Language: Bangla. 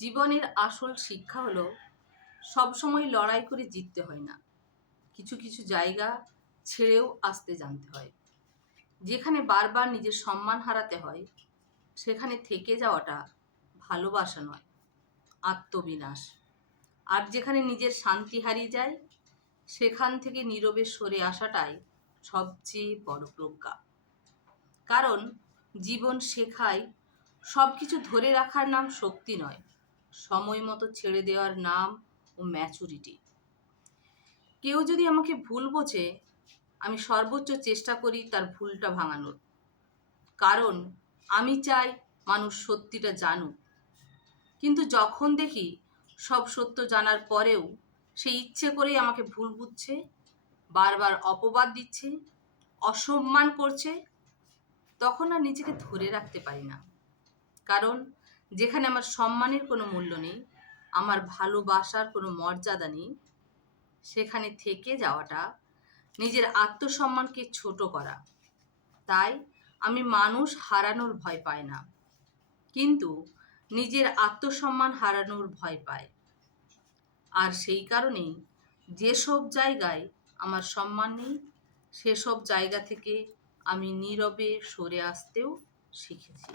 জীবনের আসল শিক্ষা হলো সবসময় লড়াই করে জিততে হয় না, কিছু কিছু জায়গা ছেড়েও আসতে জানতে হয়। যেখানে বারবার নিজের সম্মান হারাতে হয় সেখানে থেকে যাওয়াটা ভালোবাসা নয়, আত্মবিনাশ। আর যেখানে নিজের শান্তি হারিয়ে যায় সেখান থেকে নীরবে সরে আসাটাই সবচেয়ে বড় প্রজ্ঞা। কারণ জীবন শেখায় সব কিছু ধরে রাখার নাম শক্তি নয়, সময় মতো ছেড়ে দেওয়ার নাম ও ম্যাচুরিটি। কেউ যদি আমাকে ভুল বোঝে, আমি সর্বোচ্চ চেষ্টা করি তার ভুলটা ভাঙানোর। কারণ আমি চাই মানুষ সত্যিটা জানুক। কিন্তু যখন দেখি সব সত্য জানার পরেও সে ইচ্ছে করেই আমাকে ভুল বুঝছে, বারবার অপবাদ দিচ্ছে, অসম্মান করছে, তখন আর নিজেকে ধরে রাখতে পারি না। কারণ যেখানে আমার সম্মানের কোনো মূল্য নেই, আমার ভালোবাসার কোনো মর্যাদা নেই, সেখানে থেকে যাওয়াটা নিজের আত্মসম্মানকে ছোট করা। তাই আমি মানুষ হারানোর ভয় পাই না, কিন্তু নিজের আত্মসম্মান হারানোর ভয় পাই। আর সেই কারণেই যেসব জায়গায় আমার সম্মান নেই সেসব জায়গা থেকে আমি নীরবে সরে আসতেও শিখেছি।